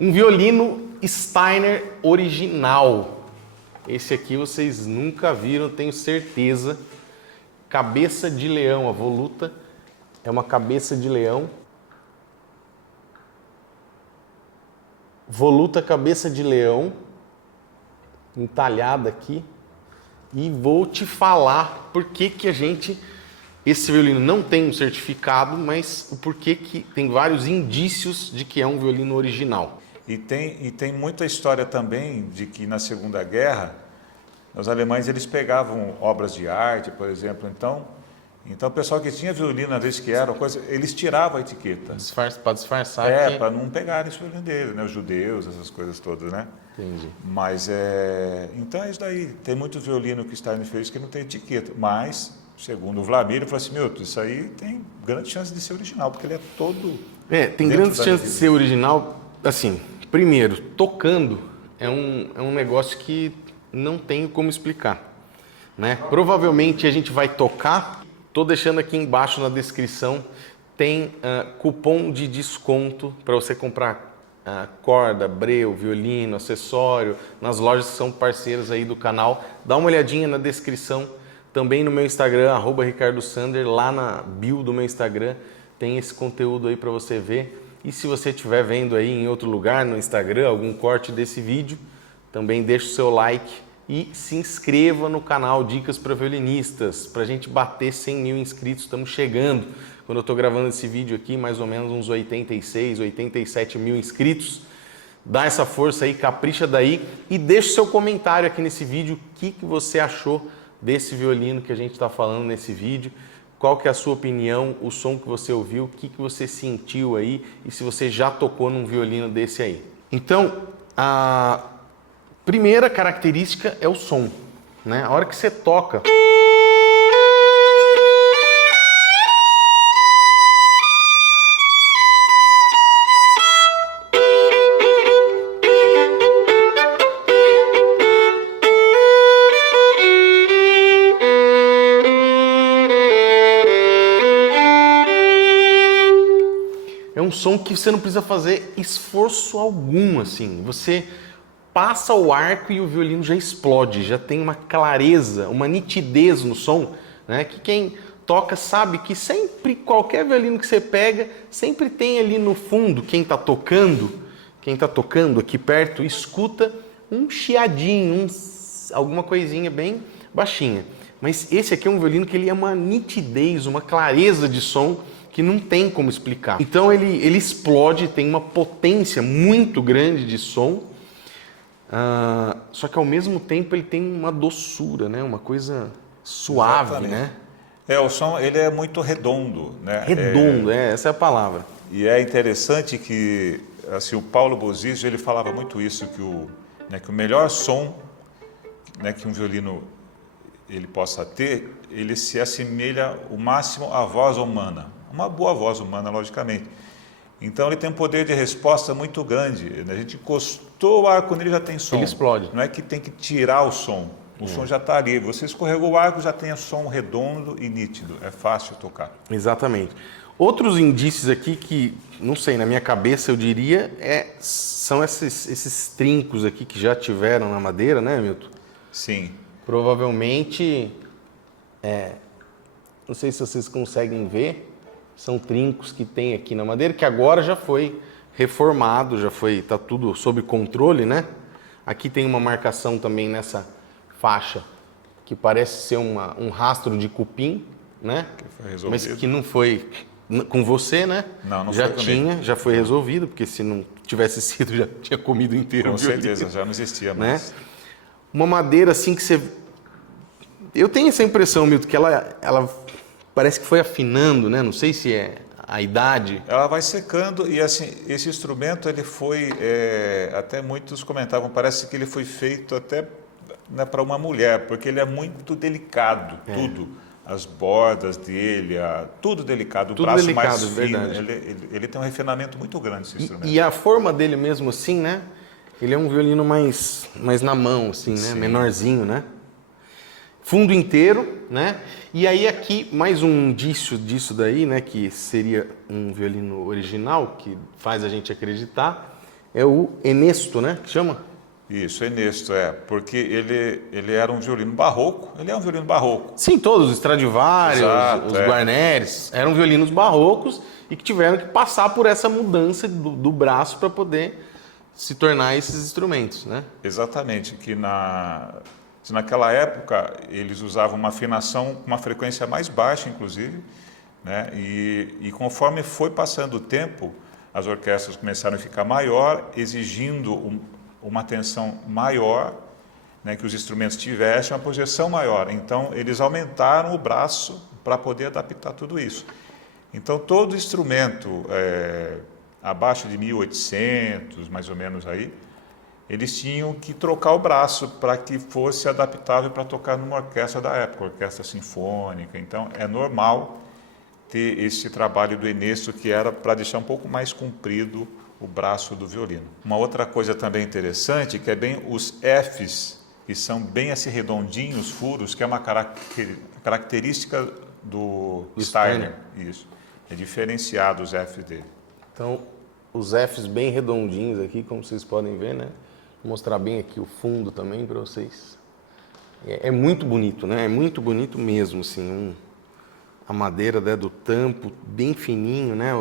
Um violino Steiner original. Esse aqui vocês nunca viram, tenho certeza. Cabeça de leão, a voluta é uma cabeça de leão. Voluta cabeça de leão, entalhada aqui. E vou te falar por que que esse violino não tem um certificado, mas o porquê que tem vários indícios de que é um violino original. E tem muita história também de que na Segunda Guerra, os alemães eles pegavam obras de arte, por exemplo, então o pessoal que tinha violino, às vezes que era coisa, eles tiravam a etiqueta. Para disfarçar. Para não pegarem esse violino dele, né? Os judeus, essas coisas todas, né? Entendi. Mas então é isso daí. Tem muito violino que Steiner fez que não tem etiqueta, mas segundo o Vladimir, ele falou assim, Milton, isso aí tem grande chance de ser original, porque ele é todo... Tem grandes chances de ser original, assim, primeiro, tocando é um negócio que não tenho como explicar, né? Provavelmente a gente vai tocar, tô deixando aqui embaixo na descrição, tem cupom de desconto para você comprar corda, breu, violino, acessório, nas lojas que são parceiras aí do canal. Dá uma olhadinha na descrição, também no meu Instagram, @ricardosander, lá na bio do meu Instagram, tem esse conteúdo aí para você ver. E se você estiver vendo aí em outro lugar, no Instagram, algum corte desse vídeo, também deixa o seu like e se inscreva no canal Dicas para Violinistas, para a gente bater 100 mil inscritos, estamos chegando. Quando eu estou gravando esse vídeo aqui, mais ou menos uns 86, 87 mil inscritos. Dá essa força aí, capricha daí e deixa o seu comentário aqui nesse vídeo, o que você achou desse violino que a gente está falando nesse vídeo. Qual que é a sua opinião, o som que você ouviu, o que você sentiu aí e se você já tocou num violino desse aí. Então, a primeira característica é o som, né? A hora que você toca... É um som que você não precisa fazer esforço algum, assim. Você passa o arco e o violino já explode, já tem uma clareza, uma nitidez no som, né? Que quem toca sabe que sempre, qualquer violino que você pega, sempre tem ali no fundo, quem está tocando aqui perto, escuta um chiadinho, alguma coisinha bem baixinha. Mas esse aqui é um violino que ele é uma nitidez, uma clareza de som que não tem como explicar. Então ele explode, tem uma potência muito grande de som, só que ao mesmo tempo ele tem uma doçura, né? Uma coisa suave. Exatamente. Né? O som ele é muito redondo, né? Redondo, essa é a palavra. E é interessante que assim, o Paulo Bozizio ele falava muito isso, que o melhor som, né, que um violino ele possa ter, ele se assemelha o máximo à voz humana. Uma boa voz humana, logicamente. Então ele tem um poder de resposta muito grande. A gente encostou o arco nele, já tem som. Ele explode. Não é que tem que tirar o som. O som já está ali. Você escorregou o arco, já tem o som redondo e nítido. É fácil tocar. Exatamente. Outros indícios aqui que, não sei, na minha cabeça eu diria, são esses trincos aqui que já tiveram na madeira, né, Milton? Sim. Provavelmente, não sei se vocês conseguem ver, são trincos que tem aqui na madeira, que agora já foi reformado, tá tudo sob controle, né? Aqui tem uma marcação também nessa faixa, que parece ser um rastro de cupim, né? Que foi resolvido. Mas que não foi com você, né? Não já foi tinha, comigo. Já foi resolvido, porque se não tivesse sido, já tinha comido inteiro. Com certeza, já não existia mais. Né? Uma madeira assim que você... Eu tenho essa impressão, Milton, que ela parece que foi afinando, né? Não sei se é a idade. Ela vai secando e assim, esse instrumento ele foi, até muitos comentavam, parece que ele foi feito até, né, para uma mulher, porque ele é muito delicado, tudo. As bordas dele, tudo delicado, tudo o braço delicado, mais fino. Verdade. Ele tem um refinamento muito grande, esse instrumento. E a forma dele mesmo assim, né? Ele é um violino mais na mão, assim, né? Sim. Menorzinho, né? Fundo inteiro, né? E aí aqui mais um indício disso daí, né? Que seria um violino original, que faz a gente acreditar, é o Enesto, né? Que chama? Isso, Enesto, porque ele era um violino barroco, ele é um violino barroco. Sim, todos, os Stradivarius, Exato, os Guarneris, eram violinos barrocos e que tiveram que passar por essa mudança do braço para poder se tornar esses instrumentos, né? Exatamente, naquela época eles usavam uma afinação com uma frequência mais baixa, inclusive, né? E conforme foi passando o tempo, as orquestras começaram a ficar maior, exigindo uma atenção maior, né, que os instrumentos tivessem uma projeção maior. Então, eles aumentaram o braço para poder adaptar tudo isso. Então, todo instrumento abaixo de 1800, mais ou menos aí, eles tinham que trocar o braço para que fosse adaptável para tocar numa orquestra da época, orquestra sinfônica. Então, é normal ter esse trabalho do Enesto, que era para deixar um pouco mais comprido o braço do violino. Uma outra coisa também interessante, que é bem os Fs, que são bem assim redondinhos, furos, que é uma característica do Steiner. Isso. É diferenciado os Fs dele. Então, os Fs bem redondinhos aqui, como vocês podem ver, né? Vou mostrar bem aqui o fundo também para vocês. É muito bonito, né? É muito bonito mesmo, assim. A madeira, né, do tampo bem fininho, né?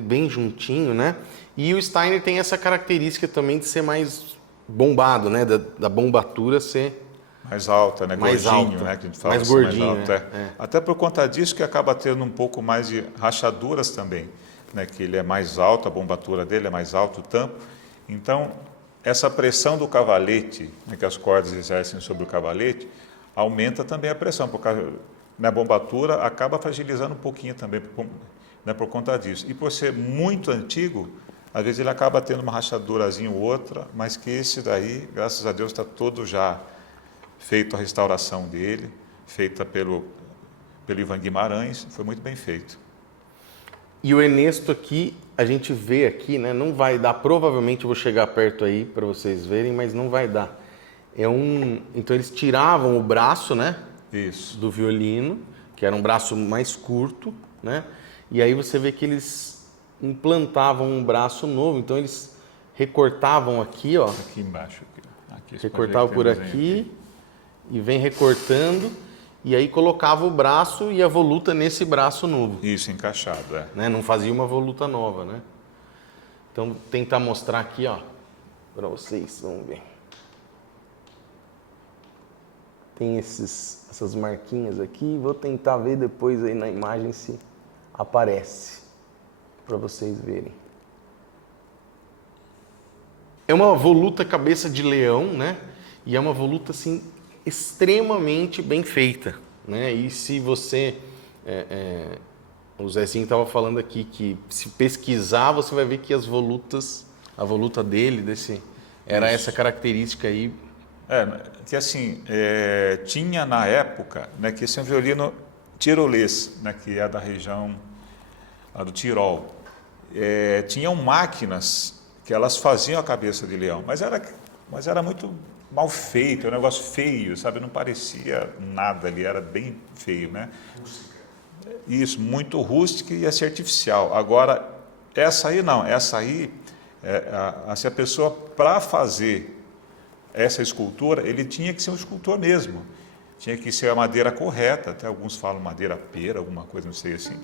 Bem juntinho, né? E o Steiner tem essa característica também de ser mais bombado, né? Da bombatura ser mais alta, né? Mais gordinho, alta. Né? Que a gente fala mais assim, gordinho, mais alto, Até por conta disso que acaba tendo um pouco mais de rachaduras também, né? Que ele é mais alto, a bombatura dele é mais alto, o tampo. Então, essa pressão do cavalete, né, que as cordas exercem sobre o cavalete, aumenta também a pressão, porque na bombatura acaba fragilizando um pouquinho também, né, por conta disso. E por ser muito antigo, às vezes ele acaba tendo uma rachadurazinha ou outra, mas que esse daí, graças a Deus, está todo já feito a restauração dele, feita pelo Ivan Guimarães, foi muito bem feito. E o Enesto aqui, a gente vê aqui, né? Não vai dar, provavelmente eu vou chegar perto aí para vocês verem, mas não vai dar. Então eles tiravam o braço, né? Isso. Do violino, que era um braço mais curto, né? E aí você vê que eles implantavam um braço novo, então eles recortavam aqui, ó. Aqui embaixo. Aqui recortavam por aqui e vem recortando, e aí colocava o braço e a voluta nesse braço novo. Isso, encaixado, né? Não fazia uma voluta nova, né? Então, vou tentar mostrar aqui, ó, para vocês, vamos ver. Tem essas marquinhas aqui, vou tentar ver depois aí na imagem se aparece, para vocês verem. É uma voluta cabeça de leão, né? E é uma voluta, assim, extremamente bem feita, né? E se você... o Zezinho estava falando aqui que se pesquisar, você vai ver que a voluta dele, era essa característica aí. Que assim, tinha na época, né, que esse é um violino tirolês, né, que é da região lá do Tirol. Tinham máquinas que elas faziam a cabeça de leão, mas era muito mal feito, é um negócio feio, sabe? Não parecia nada ali, era bem feio, né? Isso, muito rústica e assim, artificial. Agora, essa aí não, essa aí, se a pessoa, para fazer essa escultura, ele tinha que ser um escultor mesmo. Tinha que ser a madeira correta, até alguns falam madeira pera, alguma coisa, não sei assim.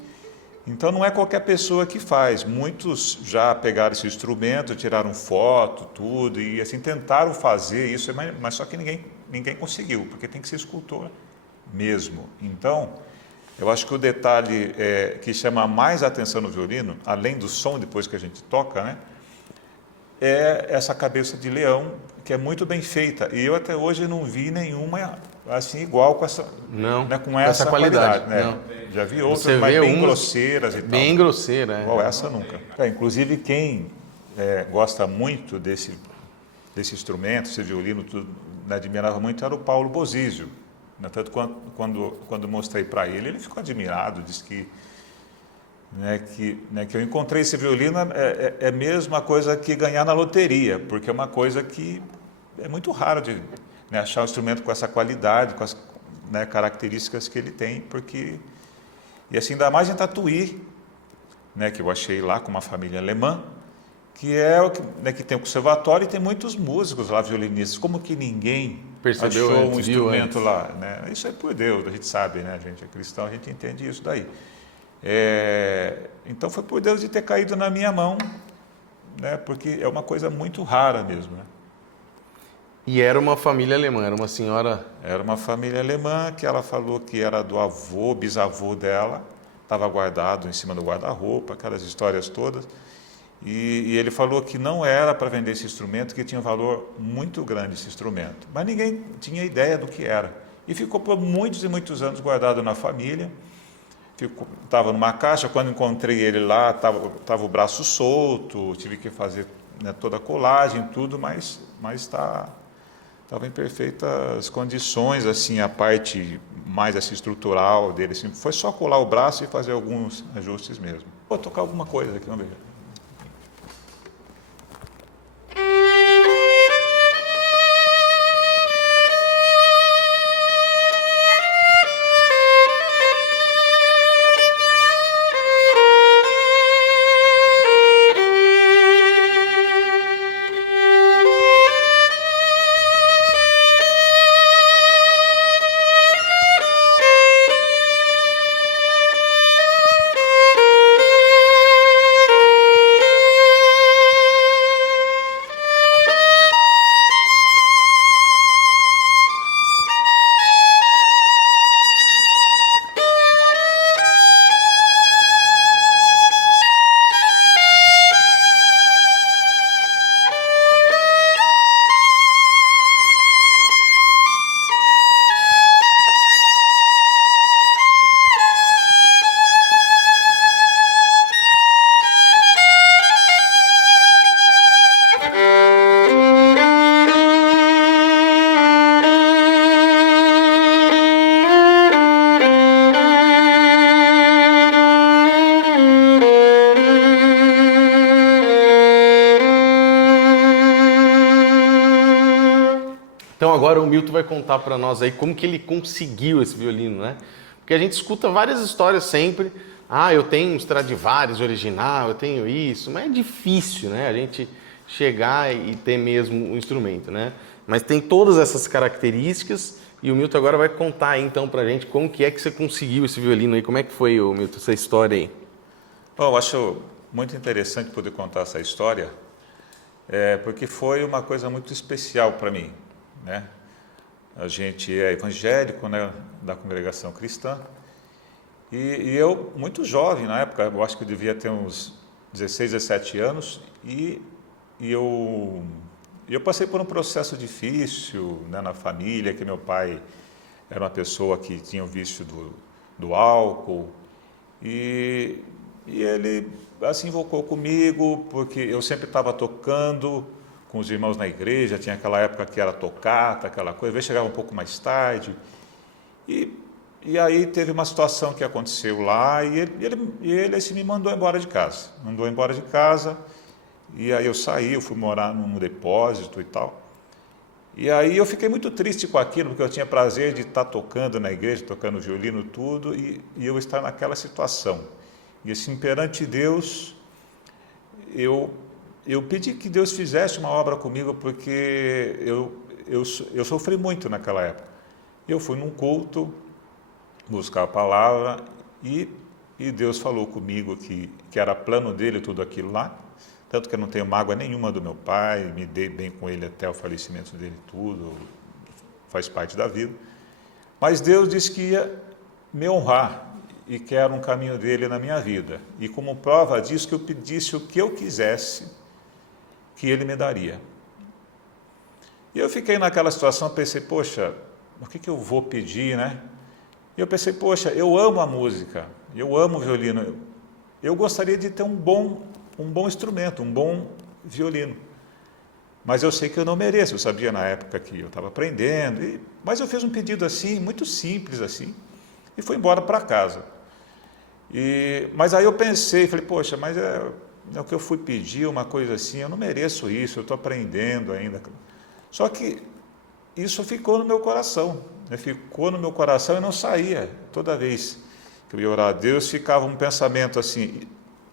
Então, não é qualquer pessoa que faz. Muitos já pegaram esse instrumento, tiraram foto, tudo, e assim, tentaram fazer isso, mas só que ninguém conseguiu, porque tem que ser escultor mesmo. Então, eu acho que o detalhe que chama mais atenção no violino, além do som depois que a gente toca, né, é essa cabeça de leão, que é muito bem feita. E eu até hoje não vi nenhuma assim igual com essa, não, né, com essa qualidade. Né? Não. Já vi outras, mas bem grosseiras e tal. Bem grosseira. Igual essa nunca. Inclusive, quem gosta muito desse instrumento, esse violino, tudo, né, admirava muito, era o Paulo Bosísio. Tanto quando mostrei para ele, ele ficou admirado, disse que eu encontrei esse violino é a mesma coisa que ganhar na loteria, porque é uma coisa que é muito raro de achar um instrumento com essa qualidade, com as características que ele tem, e assim, ainda mais em Tatuí, que eu achei lá com uma família alemã, que é o que, né, que tem o conservatório e tem muitos músicos lá, violinistas. Como que ninguém Percebeu achou antes, um viu instrumento antes. lá? Né? Isso é por Deus, a gente sabe, né? A gente é cristão, a gente entende isso daí. Então foi por Deus de ter caído na minha mão, né? Porque é uma coisa muito rara mesmo. Né? E era uma família alemã, era uma senhora... Era uma família alemã que ela falou que era do avô, bisavô dela, estava guardado em cima do guarda-roupa, aquelas histórias todas. E ele falou que não era para vender esse instrumento, que tinha um valor muito grande esse instrumento. Mas ninguém tinha ideia do que era. E ficou por muitos e muitos anos guardado na família. Estava numa caixa, quando encontrei ele lá, estava o braço solto, tive que fazer, né, toda a colagem, tudo, mas estava em perfeitas condições, assim, a parte mais assim, estrutural dele. Assim, foi só colar o braço e fazer alguns ajustes mesmo. Vou tocar alguma coisa aqui, vamos ver. Então agora o Milton vai contar para nós aí como que ele conseguiu esse violino, né? Porque a gente escuta várias histórias sempre. Ah, eu tenho um Stradivarius original, eu tenho isso, mas é difícil, né? A gente chegar e ter mesmo o instrumento, né? Mas tem todas essas características e o Milton agora vai contar aí, então pra gente como que é que você conseguiu esse violino aí, como é que foi, o Milton, essa história aí? Bom, eu acho muito interessante poder contar essa história, porque foi uma coisa muito especial para mim, né? A gente é evangélico, né, da congregação cristã, e eu, muito jovem na época, eu acho que eu devia ter uns 16, 17 anos, e eu passei por um processo difícil, né, na família, que meu pai era uma pessoa que tinha o vício do álcool, e ele assim invocou comigo, porque eu sempre estava tocando com os irmãos na igreja, tinha aquela época que era tocata, aquela coisa, às vezes chegava um pouco mais tarde, e aí teve uma situação que aconteceu lá, e ele assim, me mandou embora de casa, e aí eu saí, eu fui morar num depósito e tal, e aí eu fiquei muito triste com aquilo, porque eu tinha prazer de estar tocando na igreja, tocando violino, tudo, e eu estar naquela situação. E assim, perante Deus, eu pedi que Deus fizesse uma obra comigo, porque eu sofri muito naquela época. Eu fui num culto, buscar a palavra, e Deus falou comigo que era plano dele tudo aquilo lá, tanto que eu não tenho mágoa nenhuma do meu pai, me dei bem com ele até o falecimento dele, tudo, faz parte da vida. Mas Deus disse que ia me honrar, e que era um caminho dele na minha vida. E como prova disso, que eu pedisse o que eu quisesse, que ele me daria. E eu fiquei naquela situação, pensei, poxa, o que eu vou pedir, né? E eu pensei, poxa, eu amo a música, eu amo o violino, eu gostaria de ter um bom instrumento, um bom violino. Mas eu sei que eu não mereço, eu sabia na época que eu estava aprendendo, mas eu fiz um pedido assim, muito simples assim, e fui embora para casa. Mas aí eu pensei, falei, poxa, mas é o que eu fui pedir, uma coisa assim, eu não mereço isso, eu estou aprendendo ainda. Só que isso ficou no meu coração, né? Ficou no meu coração e não saía. Toda vez que eu ia orar a Deus, ficava um pensamento assim,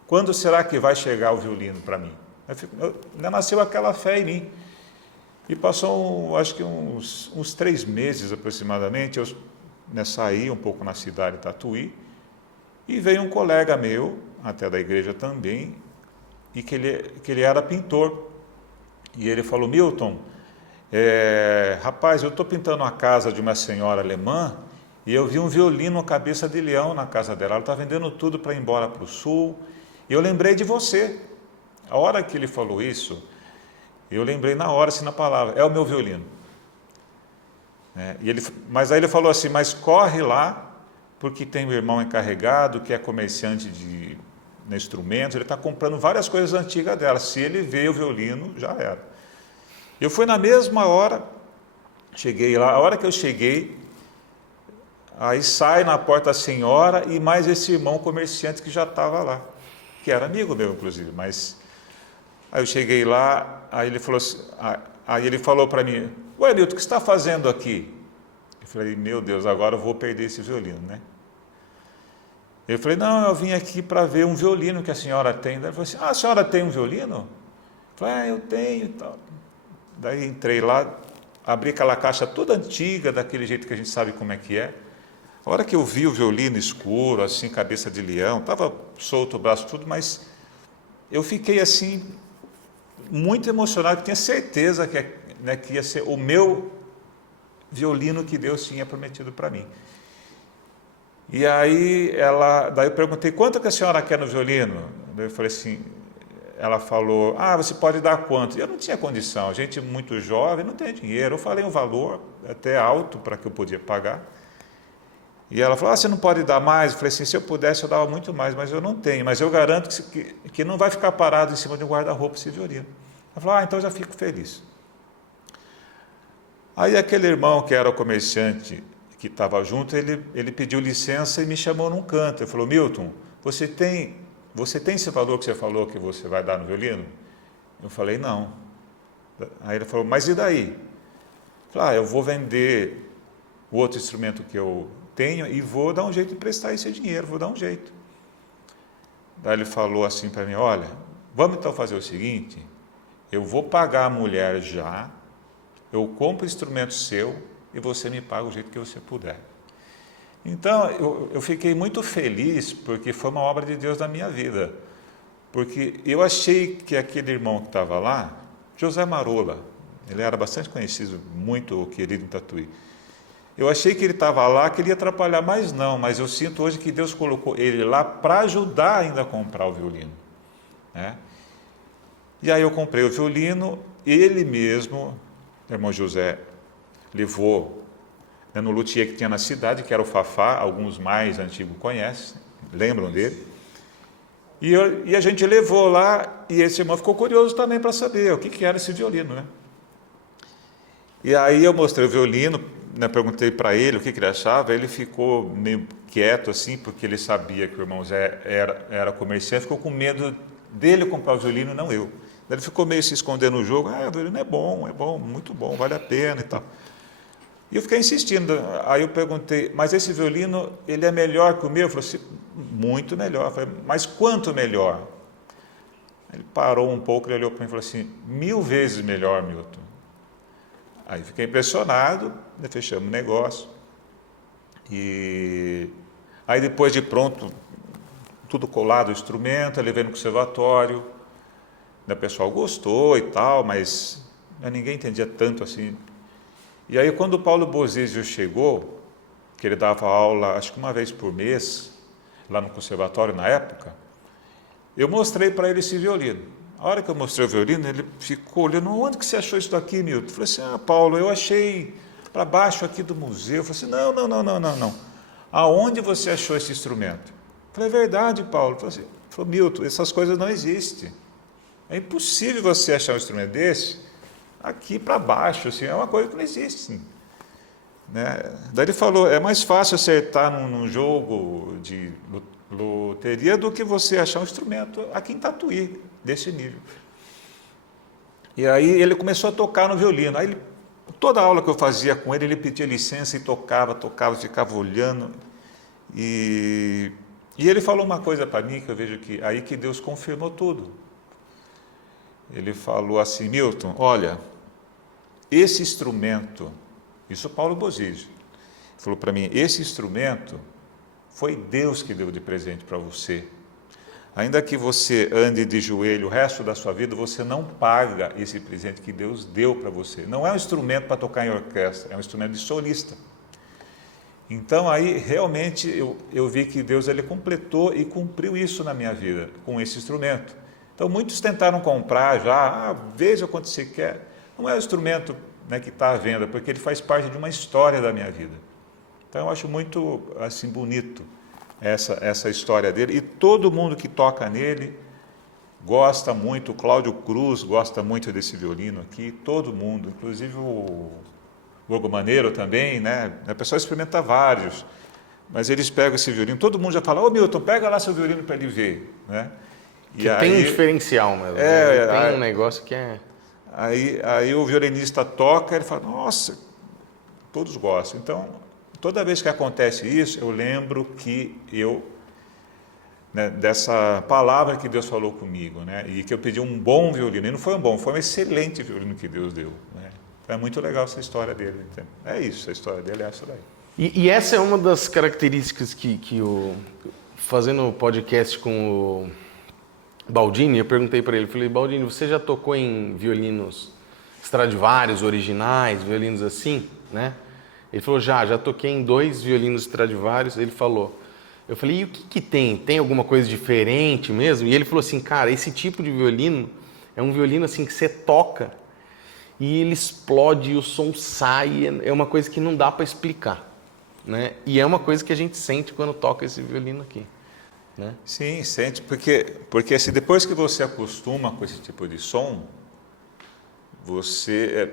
quando será que vai chegar o violino para mim? Nasceu aquela fé em mim. E passou, acho que uns 3 meses aproximadamente, eu saí um pouco na cidade de Tatuí, e veio um colega meu, até da igreja também, e que ele era pintor. E ele falou: Milton, rapaz, eu estou pintando a casa de uma senhora alemã, e eu vi um violino cabeça de leão na casa dela. Ela está vendendo tudo para ir embora para o sul. E eu lembrei de você. A hora que ele falou isso, eu lembrei na hora, assim, na palavra: é o meu violino. Mas aí ele falou assim: mas corre lá, porque tem um irmão encarregado que é comerciante de instrumentos, ele está comprando várias coisas antigas dela. Se ele vê o violino, já era. Eu fui na mesma hora, cheguei lá. A hora que eu cheguei, aí sai na porta a senhora e mais esse irmão comerciante que já estava lá, que era amigo meu, inclusive. Mas aí eu cheguei lá, aí ele falou para mim: ué, Milton, o que você está fazendo aqui? Eu falei: meu Deus, agora eu vou perder esse violino, né? Eu falei: não, eu vim aqui para ver um violino que a senhora tem. Ele falou assim: a senhora tem um violino? Eu falei: eu tenho e tal. Daí entrei lá, abri aquela caixa toda antiga, daquele jeito que a gente sabe como é que é. A hora que eu vi o violino escuro, assim, cabeça de leão, estava solto o braço, tudo, mas eu fiquei assim, muito emocionado, tinha certeza que ia ser o meu violino que Deus tinha prometido para mim. E aí daí eu perguntei: quanto que a senhora quer no violino? Daí eu falei assim, ela falou: você pode dar quanto? Eu não tinha condição, gente muito jovem, não tem dinheiro. Eu falei um valor até alto para que eu podia pagar. E ela falou: você não pode dar mais? Eu falei assim: se eu pudesse eu dava muito mais, mas eu não tenho. Mas eu garanto que não vai ficar parado em cima de um guarda-roupa esse violino. Ela falou: então eu já fico feliz. Aí aquele irmão que era o comerciante que estava junto, ele pediu licença e me chamou num canto. Ele falou: Milton, você tem esse valor que você falou que você vai dar no violino? Eu falei: não. Aí ele falou: mas e daí? Eu falei: eu vou vender o outro instrumento que eu tenho e vou dar um jeito de prestar esse dinheiro, vou dar um jeito. Daí ele falou assim para mim: olha, vamos então fazer o seguinte, eu vou pagar a mulher já, eu compro o instrumento seu e você me paga o jeito que você puder. Então, eu fiquei muito feliz, porque foi uma obra de Deus na minha vida. Porque eu achei que aquele irmão que estava lá, José Marola, ele era bastante conhecido, muito querido em Tatuí. Eu achei que ele estava lá, que ele ia atrapalhar, mas eu sinto hoje que Deus colocou ele lá para ajudar ainda a comprar o violino. E aí eu comprei o violino, ele mesmo, o irmão José, levou no luthier que tinha na cidade, que era o Fafá, alguns mais antigos conhecem, lembram dele. E a gente levou lá, e esse irmão ficou curioso também para saber o que era esse violino, né? E aí eu mostrei o violino, perguntei para ele o que ele achava. Ele ficou meio quieto assim, porque ele sabia que o irmão Zé era comerciante, ficou com medo dele comprar o violino, não eu. Ele ficou meio se escondendo no jogo: o violino é bom, muito bom, vale a pena e tal. E eu fiquei insistindo. Aí eu perguntei: mas esse violino, ele é melhor que o meu? Ele falou assim: muito melhor. Eu falei: mas quanto melhor? Ele parou um pouco, ele olhou para mim e falou assim: 1000 vezes melhor, Milton. Aí fiquei impressionado, fechamos o negócio. E aí depois de pronto, tudo colado o instrumento, eu levei no conservatório. O pessoal gostou e tal, mas ninguém entendia tanto assim. E aí quando o Paulo Bozizio chegou, que ele dava aula acho que uma vez por mês, lá no conservatório na época, eu mostrei para ele esse violino. A hora que eu mostrei o violino, ele ficou olhando: onde que você achou isso daqui, Milton? Eu falei assim: Paulo, eu achei para baixo aqui do museu. Eu falei assim: não. Aonde você achou esse instrumento? Eu falei: é verdade, Paulo. Ele falou: Milton, essas coisas não existem. É impossível você achar um instrumento desse aqui para baixo, assim, é uma coisa que não existe. Daí ele falou: é mais fácil acertar num jogo de loteria do que você achar um instrumento aqui em Tatuí, desse nível. E aí ele começou a tocar no violino. Aí toda a aula que eu fazia com ele, ele pedia licença e tocava, ficava olhando. E ele falou uma coisa para mim que eu vejo que aí que Deus confirmou tudo. ele falou assim, Milton, olha, esse instrumento, isso Paulo Bozige, falou para mim, esse instrumento foi Deus que deu de presente para você. Ainda que você ande de joelho o resto da sua vida, você não paga esse presente que Deus deu para você. Não é um instrumento para tocar em orquestra, é um instrumento de solista. Então aí realmente eu vi que Deus ele completou e cumpriu isso na minha vida, com esse instrumento. Então muitos tentaram comprar já, veja quanto você quer. Não é o instrumento, né, que está à venda, porque ele faz parte de uma história da minha vida. Então eu acho muito assim, bonito essa história dele. E todo mundo que toca nele gosta muito. O Cláudio Cruz gosta muito desse violino aqui. Todo mundo, inclusive o Borgo Maneiro também, né? A pessoa experimenta vários. Mas eles pegam esse violino. Todo mundo já fala, ô Milton, pega lá seu violino para ele ver, né? E que aí, tem um diferencial mesmo. Tem um negócio que é... Aí o violinista toca, ele fala, nossa, todos gostam. Então, toda vez que acontece isso, eu lembro que né, dessa palavra que Deus falou comigo, né, e que eu pedi um bom violino. E não foi um bom, foi um excelente violino que Deus deu. Né. Então, é muito legal essa história dele. Entende? É isso, a história dele é essa daí. E essa é uma das características que fazendo o podcast com o Baldini, eu perguntei para ele, falei, Baldini, você já tocou em violinos Stradivarius originais, violinos assim, né? Ele falou, já toquei em 2 violinos Stradivarius. Ele falou, eu falei, e o que tem? Tem alguma coisa diferente mesmo? E ele falou assim, cara, esse tipo de violino é um violino assim que você toca e ele explode e o som sai, é uma coisa que não dá para explicar, né? E é uma coisa que a gente sente quando toca esse violino aqui. Né? Sim, sente, porque assim, depois que você acostuma com esse tipo de som,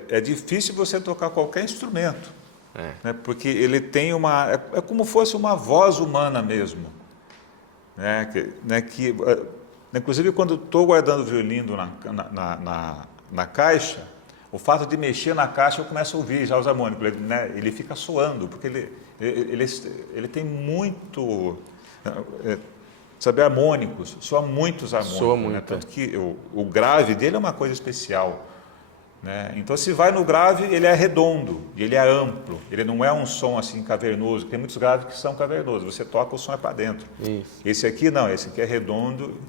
é difícil você tocar qualquer instrumento, né? Porque ele tem é como fosse uma voz humana mesmo, né? Inclusive quando estou guardando o violino na caixa, o fato de mexer na caixa eu começo a ouvir já os harmônicos, né? Ele fica soando, porque ele tem muito... sabe, harmônicos, soa muitos harmônicos, soa muito, né? Tanto que o grave dele é uma coisa especial, né? Então se vai no grave, ele é redondo, ele é amplo, ele não é um som assim cavernoso, tem muitos graves que são cavernosos, você toca, o som é para dentro. Isso. Esse aqui não, esse aqui é redondo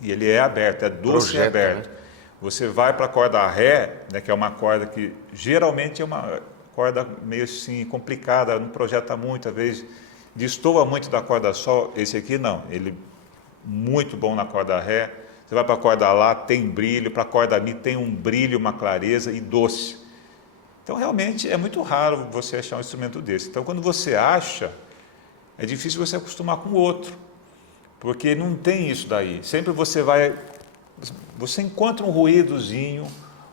e ele é aberto, é doce e aberto. Né? Você vai para a corda Ré, né, que é uma corda que geralmente é uma corda meio assim complicada, não projeta muito, às vezes destoa muito da corda Sol. Esse aqui não, ele muito bom na corda Ré. Você vai para a corda Lá, tem brilho, para a corda Mi tem um brilho, uma clareza e doce. Então realmente é muito raro você achar um instrumento desse. Então quando você acha, é difícil você acostumar com o outro, porque não tem isso daí. Sempre você encontra um ruídozinho,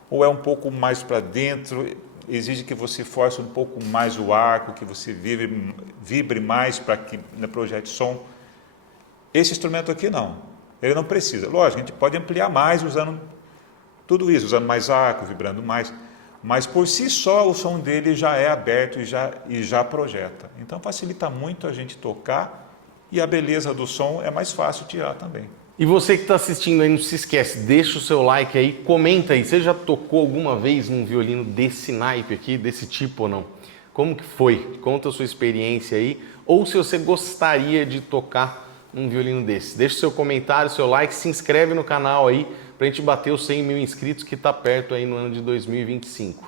ou é um pouco mais para dentro, exige que você force um pouco mais o arco, que você vibre mais para que projete som. Esse instrumento aqui não, ele não precisa. Lógico, a gente pode ampliar mais usando tudo isso, usando mais arco, vibrando mais, mas por si só o som dele já é aberto e já projeta. Então facilita muito a gente tocar e a beleza do som é mais fácil tirar também. E você que está assistindo aí, não se esquece, deixa o seu like aí, comenta aí, você já tocou alguma vez num violino desse naipe aqui, desse tipo ou não? Como que foi? Conta a sua experiência aí, ou se você gostaria de tocar num violino desse. Deixa o seu comentário, seu like, se inscreve no canal aí, pra gente bater os 100 mil inscritos que está perto aí no ano de 2025.